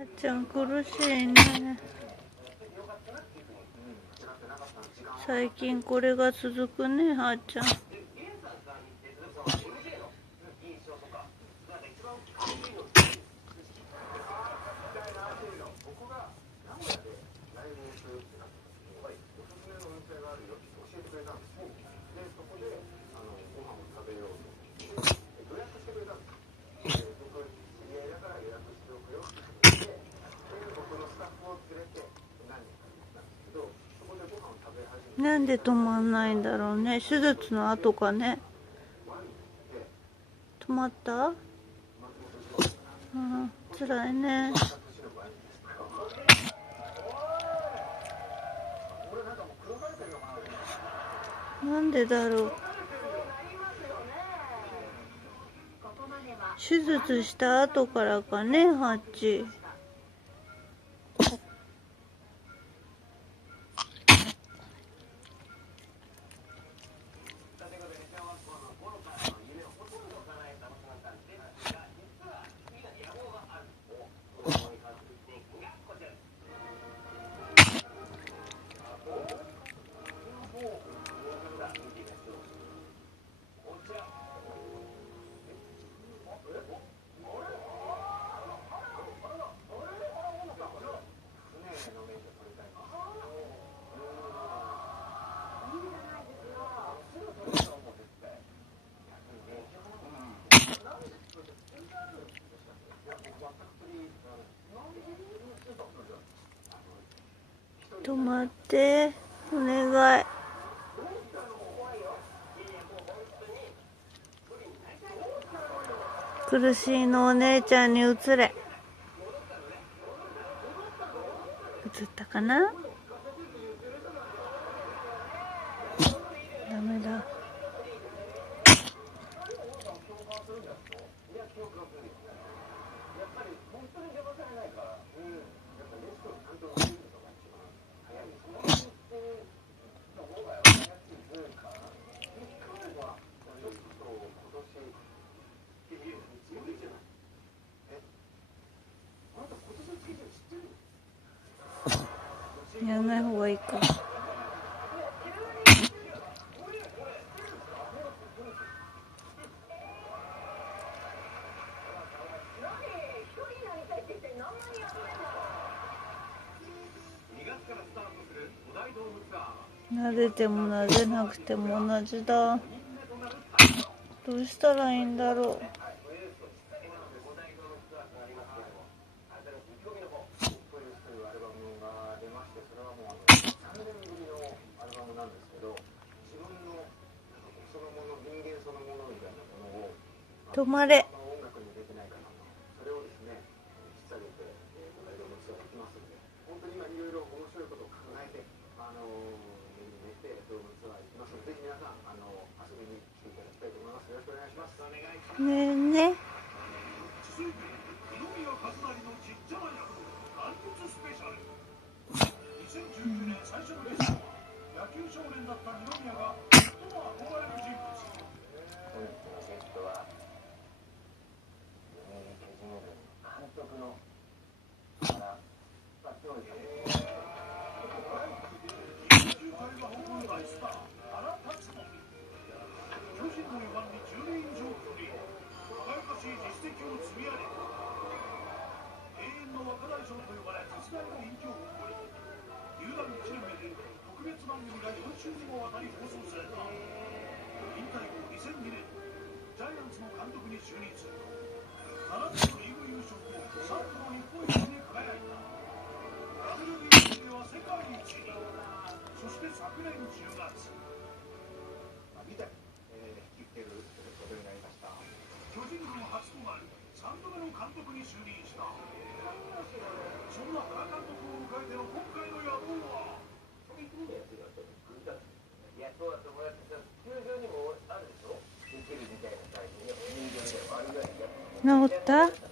あっちゃん苦しいね。最近これが続くね、あっちゃん。なんで止まんないんだろうね。手術の後かね。止まった？うん、辛いね。なんでだろう。手術した後からかね、ハッチ。止まって、お願い。苦しいのお姉ちゃんに移れ。移ったかな？ダメだ。やらない方がいいか。撫でても撫でなくても同じだ。どうしたらいいんだろう。止まれ。ねえね。治った？